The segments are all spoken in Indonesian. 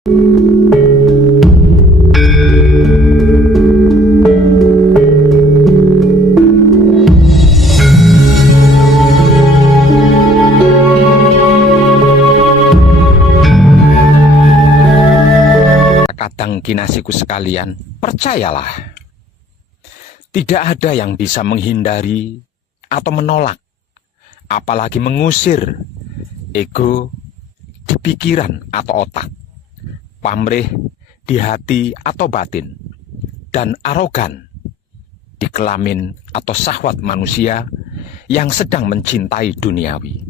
Kadang kinasiku sekalian, percayalah, tidak ada yang bisa menghindari atau menolak, apalagi mengusir ego di pikiran atau otak, pamrih di hati atau batin, dan arogan di kelamin atau syahwat manusia yang sedang mencintai duniawi.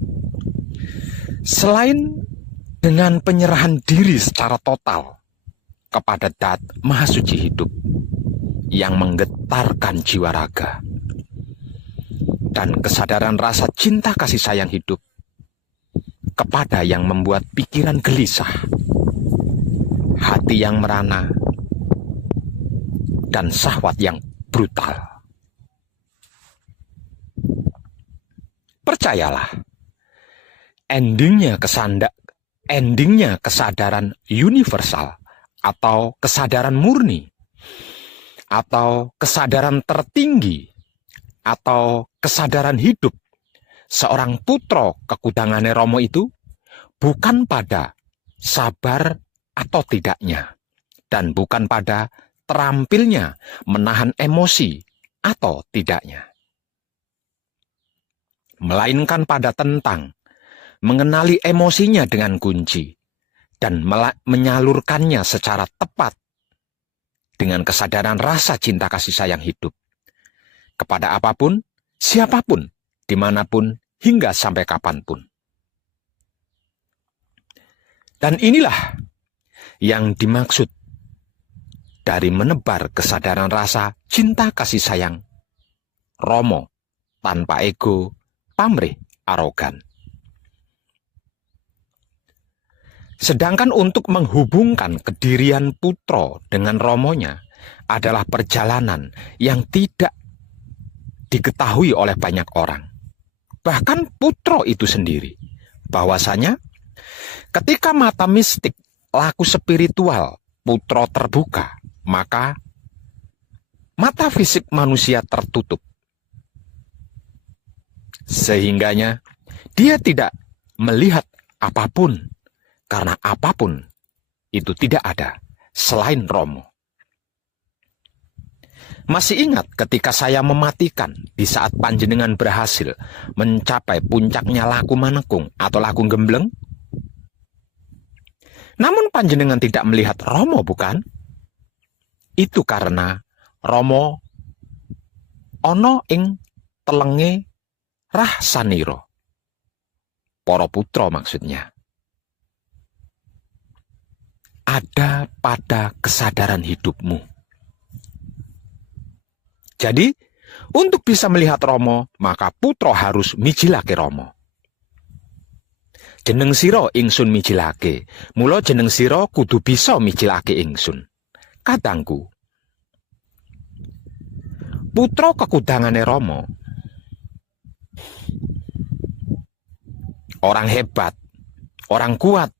Selain dengan penyerahan diri secara total kepada Dat Maha Suci Hidup yang menggetarkan jiwa raga, dan kesadaran rasa cinta kasih sayang hidup kepada yang membuat pikiran gelisah, hati yang merana, dan syahwat yang brutal. Percayalah, endingnya kesadaran universal atau kesadaran murni, atau kesadaran tertinggi, atau kesadaran hidup seorang putra kekudangane Romo itu bukan pada sabar atau tidaknya, dan bukan pada terampilnya menahan emosi atau tidaknya, melainkan pada tentang mengenali emosinya dengan kunci dan menyalurkannya secara tepat dengan kesadaran rasa cinta kasih sayang hidup kepada apapun, siapapun, dimanapun, hingga sampai kapanpun. Dan inilah yang dimaksud dari menebar kesadaran rasa cinta kasih sayang Romo tanpa ego, pamrih, arogan. Sedangkan untuk menghubungkan kedirian putra dengan Romonya adalah perjalanan yang tidak diketahui oleh banyak orang. Bahkan putra itu sendiri, bahwasanya ketika mata mistik laku spiritual putra terbuka, maka mata fisik manusia tertutup. Sehingganya dia tidak melihat apapun, karena apapun itu tidak ada selain Romo. Masih ingat ketika saya mematikan di saat panjenengan berhasil mencapai puncaknya laku manekung atau laku gembleng? Namun panjenengan tidak melihat Romo, bukan? Itu karena Romo ono ing telenge rah saniro. Para putra maksudnya. Ada pada kesadaran hidupmu. Jadi, untuk bisa melihat Romo, maka putra harus mijilake Romo. Jeneng sira ingsun mijilake, mula jeneng sira kudu bisa mijilake ingsun. Katangku, putra kekudangane Romo, orang hebat, orang kuat,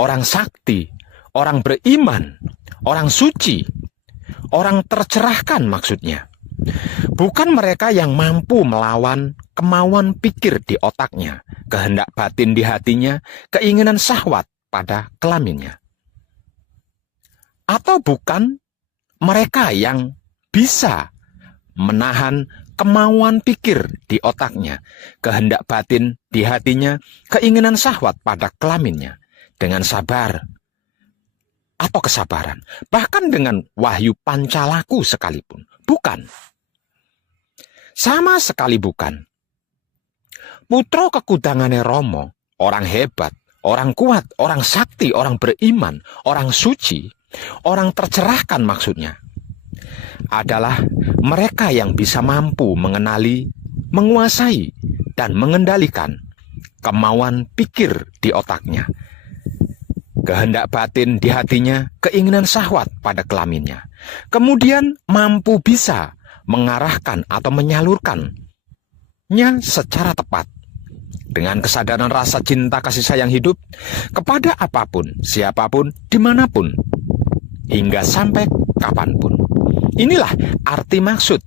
orang sakti, orang beriman, orang suci, orang tercerahkan maksudnya. Bukan mereka yang mampu melawan kemauan pikir di otaknya, kehendak batin di hatinya, keinginan syahwat pada kelaminnya. Atau bukan mereka yang bisa menahan kemauan pikir di otaknya, kehendak batin di hatinya, keinginan syahwat pada kelaminnya, dengan sabar atau kesabaran, bahkan dengan wahyu pancalaku sekalipun. Bukan. Sama sekali bukan. Putra kekudangane Romo, orang hebat, orang kuat, orang sakti, orang beriman, orang suci, orang tercerahkan maksudnya, adalah mereka yang bisa mampu mengenali, menguasai, dan mengendalikan kemauan pikir di otaknya, kehendak batin di hatinya, keinginan syahwat pada kelaminnya. Kemudian mampu bisa mengarahkan atau menyalurkannya secara tepat dengan kesadaran rasa cinta kasih sayang hidup kepada apapun, siapapun, dimanapun, hingga sampai kapanpun. Inilah arti maksud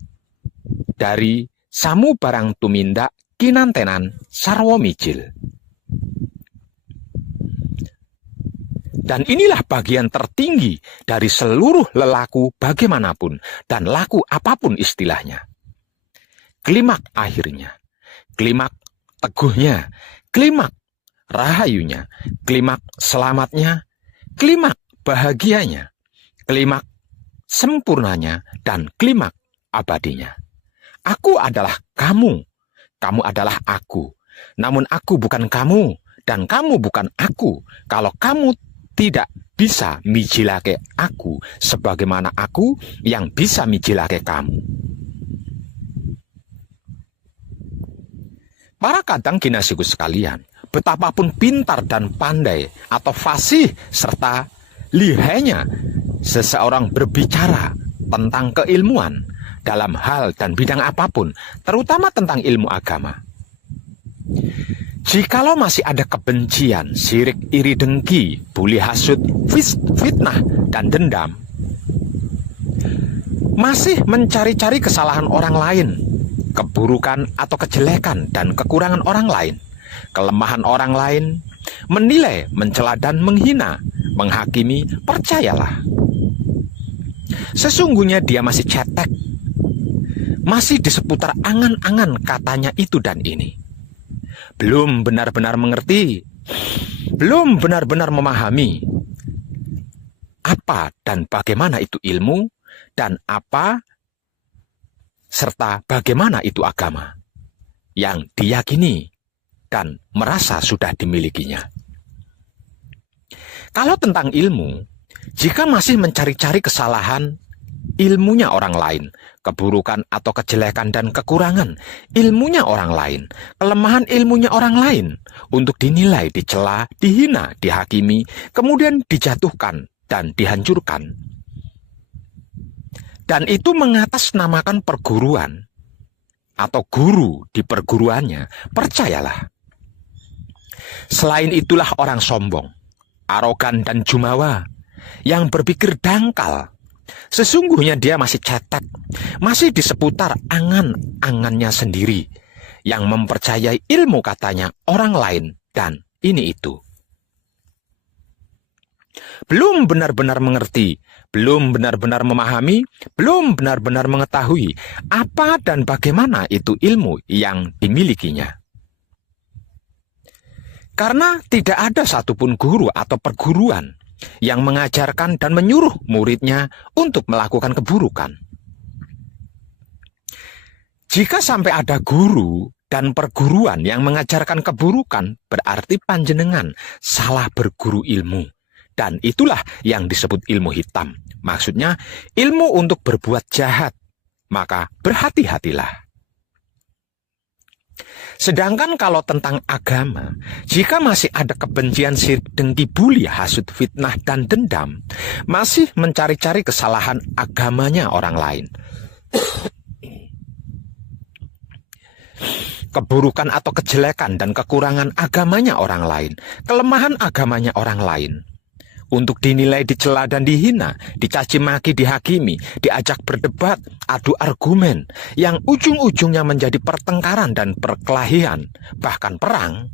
dari samu barang tumindak kinantenan sarwa mijil. Dan inilah bagian tertinggi dari seluruh lelaku bagaimanapun dan laku apapun istilahnya. Klimak akhirnya, klimak teguhnya, klimak rahayunya, klimak selamatnya, klimak bahagianya, klimak sempurnanya, dan klimak abadinya. Aku adalah kamu, kamu adalah aku. Namun aku bukan kamu, dan kamu bukan aku. Kalau kamu tidak bisa mijilake aku sebagaimana aku yang bisa mijilake kamu. Para kadang kinasiku sekalian, betapapun pintar dan pandai atau fasih serta lihainya seseorang berbicara tentang keilmuan dalam hal dan bidang apapun, terutama tentang ilmu agama, jikalau masih ada kebencian, sirik, iri, dengki, buli, hasut, fitnah, dan dendam, masih mencari-cari kesalahan orang lain, keburukan atau kejelekan dan kekurangan orang lain, kelemahan orang lain, menilai, mencela dan menghina, menghakimi, percayalah, sesungguhnya dia masih cetek, masih di seputar angan-angan katanya itu dan ini. Belum benar-benar mengerti, belum benar-benar memahami apa dan bagaimana itu ilmu, dan apa serta bagaimana itu agama yang diyakini dan merasa sudah dimilikinya. Kalau tentang ilmu, jika masih mencari-cari kesalahan ilmunya orang lain, keburukan atau kejelekan dan kekurangan ilmunya orang lain, kelemahan ilmunya orang lain, untuk dinilai, dicela, dihina, dihakimi, kemudian dijatuhkan dan dihancurkan, dan itu mengatasnamakan perguruan atau guru di perguruannya, percayalah, selain itulah orang sombong, arogan dan jumawa, yang berpikir dangkal. Sesungguhnya dia masih cetek, masih di seputar angan-angannya sendiri, yang mempercayai ilmu katanya orang lain dan ini itu. Belum benar-benar mengerti, belum benar-benar memahami, belum benar-benar mengetahui apa dan bagaimana itu ilmu yang dimilikinya. Karena tidak ada satupun guru atau perguruan yang mengajarkan dan menyuruh muridnya untuk melakukan keburukan. Jika sampai ada guru dan perguruan yang mengajarkan keburukan, berarti panjenengan salah berguru ilmu. Dan itulah yang disebut ilmu hitam. Maksudnya ilmu untuk berbuat jahat. Maka berhati-hatilah. Sedangkan kalau tentang agama, jika masih ada kebencian, sirik, dengki, buli, hasut, fitnah, dan dendam, masih mencari-cari kesalahan agamanya orang lain, keburukan atau kejelekan dan kekurangan agamanya orang lain, kelemahan agamanya orang lain, untuk dinilai, dicela dan dihina, dicaci maki, dihakimi, diajak berdebat, adu argumen, yang ujung-ujungnya menjadi pertengkaran dan perkelahian, bahkan perang,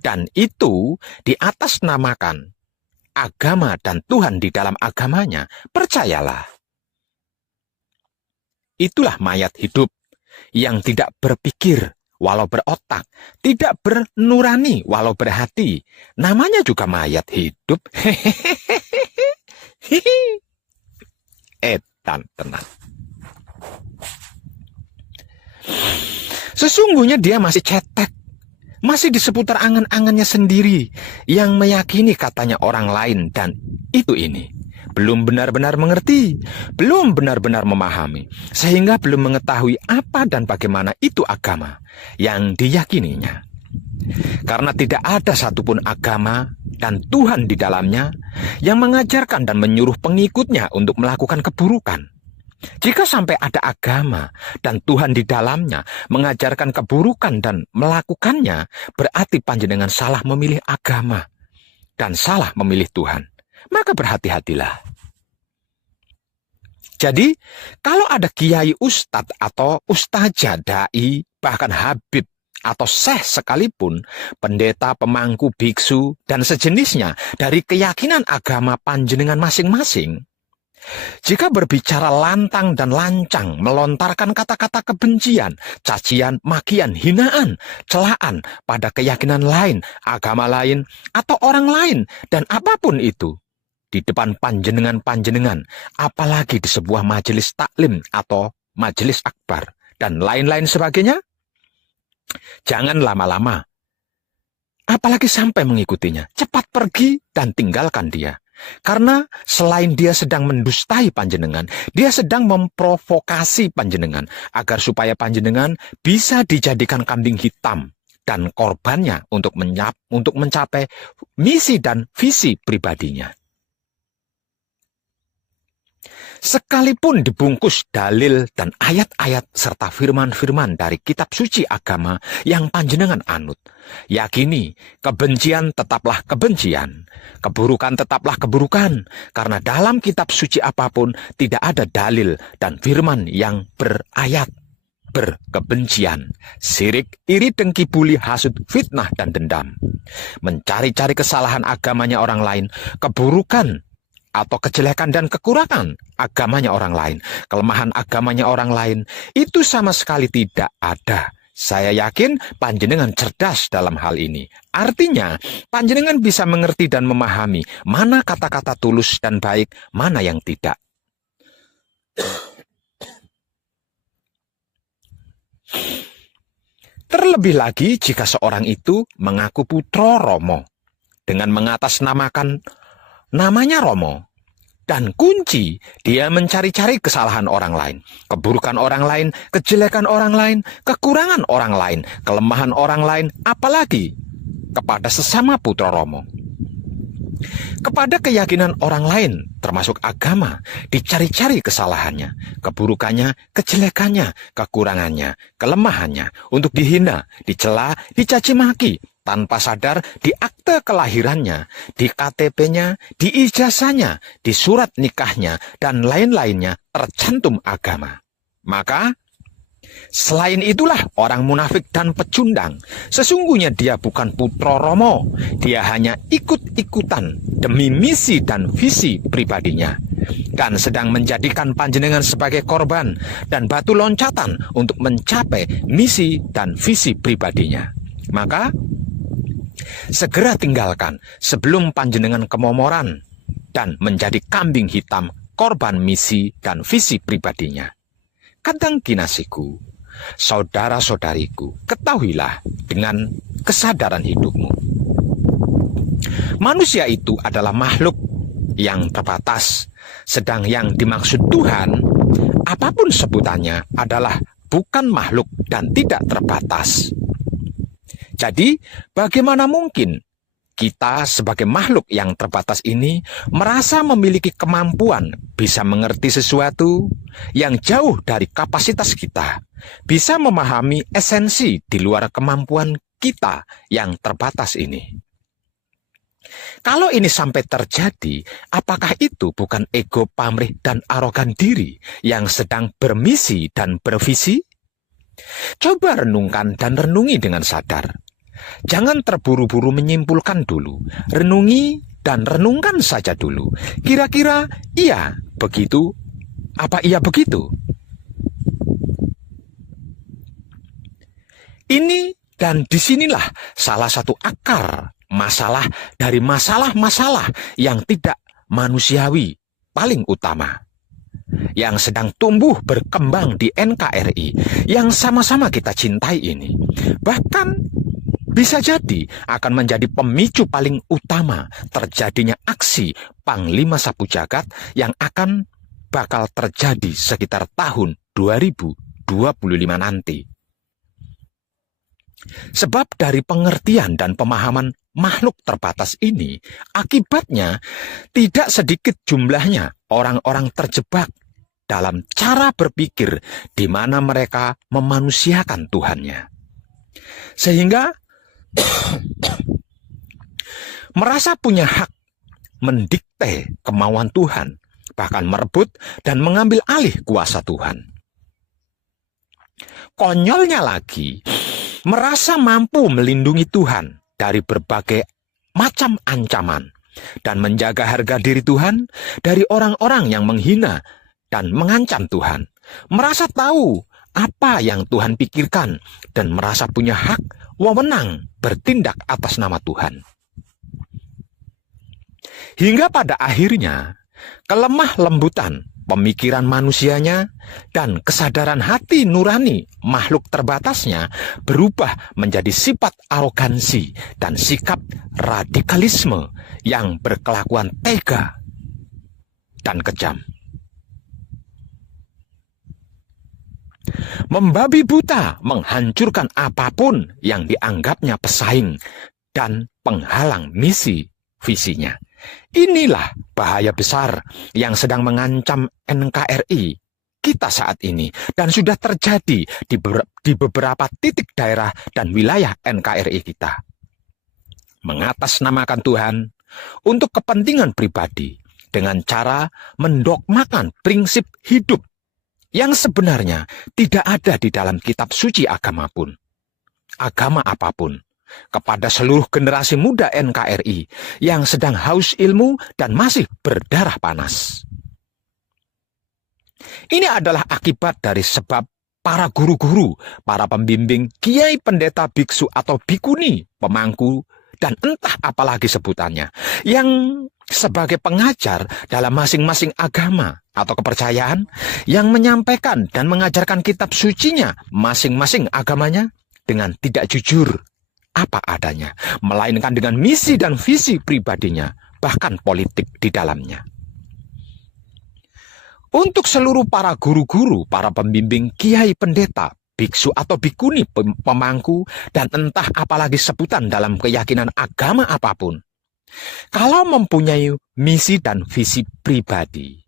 dan itu diatasnamakan agama dan Tuhan di dalam agamanya, percayalah. Itulah mayat hidup yang tidak berpikir walau berotak, tidak bernurani walau berhati. Namanya juga mayat hidup. Edan tenang. Sesungguhnya dia masih cetek, masih di seputar angan-angannya sendiri, yang meyakini katanya orang lain dan itu ini. Belum benar-benar mengerti, belum benar-benar memahami, sehingga belum mengetahui apa dan bagaimana itu agama yang diyakininya. Karena tidak ada satupun agama dan Tuhan di dalamnya yang mengajarkan dan menyuruh pengikutnya untuk melakukan keburukan. Jika sampai ada agama dan Tuhan di dalamnya mengajarkan keburukan dan melakukannya, berarti panjenengan salah memilih agama dan salah memilih Tuhan. Maka berhati-hatilah. Jadi, kalau ada kiai ustadz atau ustazah, dai, bahkan habib atau syekh sekalipun, pendeta, pemangku, biksu, dan sejenisnya dari keyakinan agama panjenengan masing-masing, jika berbicara lantang dan lancang, melontarkan kata-kata kebencian, cacian, makian, hinaan, celaan pada keyakinan lain, agama lain, atau orang lain, dan apapun itu, di depan panjenengan-panjenengan, apalagi di sebuah majelis taklim atau majelis akbar, dan lain-lain sebagainya, jangan lama-lama, apalagi sampai mengikutinya. Cepat pergi dan tinggalkan dia. Karena selain dia sedang mendustai panjenengan, dia sedang memprovokasi panjenengan agar supaya panjenengan bisa dijadikan kambing hitam dan korbannya untuk mencapai misi dan visi pribadinya. Sekalipun dibungkus dalil dan ayat-ayat serta firman-firman dari kitab suci agama yang panjenengan anut, yakini kebencian tetaplah kebencian, keburukan tetaplah keburukan, karena dalam kitab suci apapun tidak ada dalil dan firman yang berayat berkebencian, sirik, iri, dengki, buli, hasut, fitnah, dan dendam, mencari-cari kesalahan agamanya orang lain, keburukan atau kejelekan dan kekurangan agamanya orang lain, kelemahan agamanya orang lain, itu sama sekali tidak ada. Saya yakin panjenengan cerdas dalam hal ini. Artinya, panjenengan bisa mengerti dan memahami mana kata-kata tulus dan baik, mana yang tidak. Terlebih lagi jika seorang itu mengaku putra Romo dengan mengatasnamakan namanya Romo, dan kunci dia mencari-cari kesalahan orang lain, keburukan orang lain, kejelekan orang lain, kekurangan orang lain, kelemahan orang lain, apalagi kepada sesama putra Romo. Kepada keyakinan orang lain, termasuk agama, dicari-cari kesalahannya, keburukannya, kejelekannya, kekurangannya, kelemahannya, untuk dihina, dicela, dicaci maki, tanpa sadar di akte kelahirannya, di KTP-nya, di ijazahnya, di surat nikahnya, dan lain-lainnya tercantum agama. Maka, selain itulah orang munafik dan pecundang. Sesungguhnya dia bukan putra Romo. Dia hanya ikut-ikutan demi misi dan visi pribadinya, dan sedang menjadikan panjenengan sebagai korban dan batu loncatan untuk mencapai misi dan visi pribadinya. Maka, segera tinggalkan sebelum panjenengan kemomoran dan menjadi kambing hitam korban misi dan visi pribadinya. Kadang kinasiku, saudara-saudariku, ketahuilah dengan kesadaran hidupmu. Manusia itu adalah makhluk yang terbatas, sedang yang dimaksud Tuhan, apapun sebutannya, adalah bukan makhluk dan tidak terbatas. Jadi, bagaimana mungkin kita sebagai makhluk yang terbatas ini merasa memiliki kemampuan bisa mengerti sesuatu yang jauh dari kapasitas kita, bisa memahami esensi di luar kemampuan kita yang terbatas ini? Kalau ini sampai terjadi, apakah itu bukan ego pamrih dan arogan diri yang sedang bermisi dan bervisi? Coba renungkan dan renungi dengan sadar. Jangan terburu-buru menyimpulkan dulu. Renungi dan renungkan saja dulu. Kira-kira iya begitu? Apa iya begitu? Ini dan disinilah salah satu akar masalah dari masalah-masalah yang tidak manusiawi paling utama, yang sedang tumbuh berkembang di NKRI, yang sama-sama kita cintai ini. Bahkan bisa jadi akan menjadi pemicu paling utama terjadinya aksi Panglima Sapu Jagat yang bakal terjadi sekitar tahun 2025 nanti. Sebab dari pengertian dan pemahaman makhluk terbatas ini, akibatnya tidak sedikit jumlahnya orang-orang terjebak dalam cara berpikir di mana mereka memanusiakan Tuhannya. Sehingga merasa punya hak mendikte kemauan Tuhan, bahkan merebut dan mengambil alih kuasa Tuhan. Konyolnya lagi, merasa mampu melindungi Tuhan dari berbagai macam ancaman dan menjaga harga diri Tuhan dari orang-orang yang menghina dan mengancam Tuhan. Merasa tahu apa yang Tuhan pikirkan dan merasa punya hak wewenang bertindak atas nama Tuhan. Hingga pada akhirnya, kelemah lembutan pemikiran manusianya dan kesadaran hati nurani makhluk terbatasnya berubah menjadi sifat arogansi dan sikap radikalisme yang berkelakuan tega dan kejam. Membabi buta menghancurkan apapun yang dianggapnya pesaing dan penghalang misi visinya. Inilah bahaya besar yang sedang mengancam NKRI kita saat ini dan sudah terjadi di beberapa titik daerah dan wilayah NKRI kita. Mengatasnamakan Tuhan untuk kepentingan pribadi dengan cara mendogmakan prinsip hidup yang sebenarnya tidak ada di dalam kitab suci agama apapun. Kepada seluruh generasi muda NKRI yang sedang haus ilmu dan masih berdarah panas. Ini adalah akibat dari sebab para guru-guru, para pembimbing, kiai, pendeta, biksu atau bikuni, pemangku, dan entah apalagi sebutannya, yang sebagai pengajar dalam masing-masing agama atau kepercayaan, yang menyampaikan dan mengajarkan kitab sucinya masing-masing agamanya dengan tidak jujur apa adanya, melainkan dengan misi dan visi pribadinya, bahkan politik di dalamnya. Untuk seluruh para guru-guru, para pembimbing, kiai, pendeta, biksu atau bikuni, pemangku, dan entah apalagi sebutan dalam keyakinan agama apapun, kalau mempunyai misi dan visi pribadi,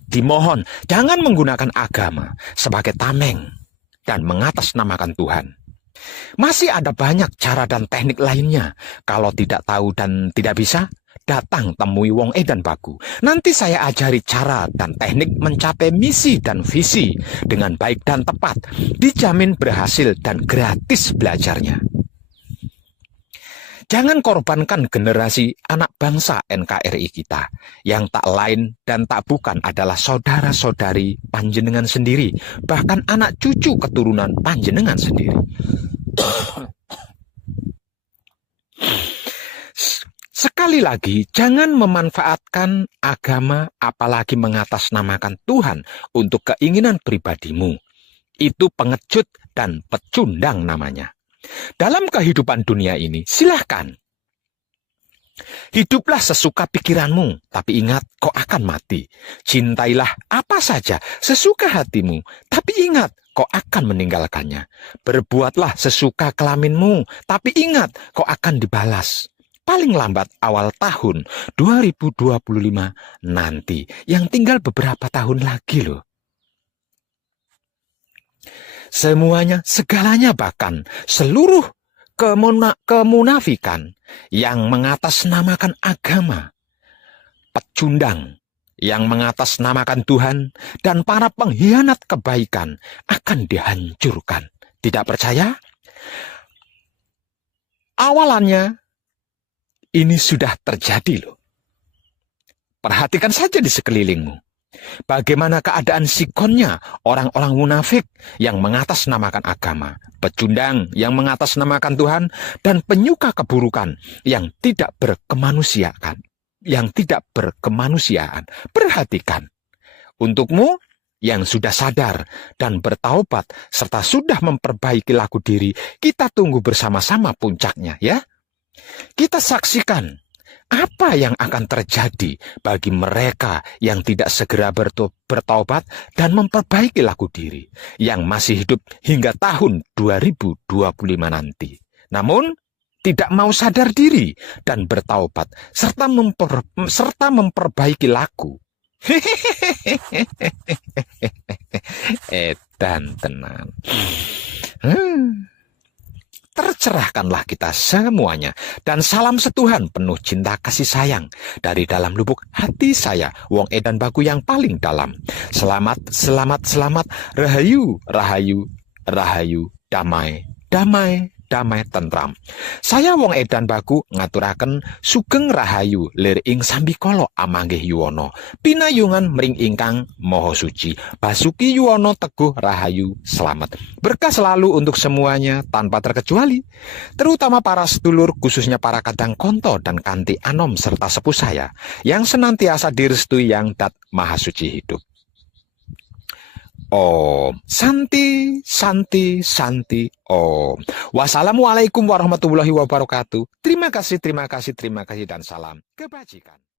dimohon jangan menggunakan agama sebagai tameng dan mengatasnamakan Tuhan. Masih ada banyak cara dan teknik lainnya. Kalau tidak tahu dan tidak bisa, datang temui Wong Edan Bagu. Nanti saya ajari cara dan teknik mencapai misi dan visi dengan baik dan tepat. Dijamin berhasil dan gratis belajarnya. Jangan korbankan generasi anak bangsa NKRI kita yang tak lain dan tak bukan adalah saudara-saudari panjenengan sendiri, bahkan anak cucu keturunan panjenengan sendiri. Sekali lagi, jangan memanfaatkan agama apalagi mengatasnamakan Tuhan untuk keinginan pribadimu. Itu pengecut dan pecundang namanya. Dalam kehidupan dunia ini, silahkan. Hiduplah sesuka pikiranmu, tapi ingat kau akan mati. Cintailah apa saja sesuka hatimu, tapi ingat kau akan meninggalkannya. Berbuatlah sesuka kelaminmu, tapi ingat kau akan dibalas. Paling lambat awal tahun 2025 nanti, yang tinggal beberapa tahun lagi loh. Semuanya, segalanya bahkan seluruh kemunafikan yang mengatasnamakan agama, pecundang yang mengatasnamakan Tuhan, dan para pengkhianat kebaikan akan dihancurkan. Tidak percaya? Awalannya ini sudah terjadi loh. Perhatikan saja di sekelilingmu. Bagaimana keadaan sikonnya orang-orang munafik yang mengatasnamakan agama, pecundang yang mengatasnamakan Tuhan, dan penyuka keburukan yang tidak berkemanusiaan. Perhatikan. Untukmu yang sudah sadar dan bertaubat serta sudah memperbaiki laku diri, kita tunggu bersama-sama puncaknya ya. Kita saksikan apa yang akan terjadi bagi mereka yang tidak segera bertaubat dan memperbaiki laku diri, yang masih hidup hingga tahun 2025 nanti. Namun, tidak mau sadar diri dan bertaubat serta memperbaiki laku. Edan tenan. Hmm. Tercerahkanlah kita semuanya, dan salam setuhan penuh cinta kasih sayang dari dalam lubuk hati saya, wong edan baku yang paling dalam. Selamat, selamat, selamat, rahayu, rahayu, rahayu, damai, damai, damai tentram. Saya wong edan baku ngaturaken sugeng rahayu lir ing sambikala amanggih yuwana. Pinayungan mring ingkang maha suci. Basuki yuwana teguh rahayu selamat. Berkah selalu untuk semuanya tanpa terkecuali. Terutama para sedulur, khususnya para kadang konto dan kanti anom serta sepuh saya yang senantiasa direstui yang dat maha suci hidup. Om Santi, Santi, Santi, Om. Wassalamualaikum warahmatullahi wabarakatuh. Terima kasih, terima kasih, terima kasih, dan salam kebajikan.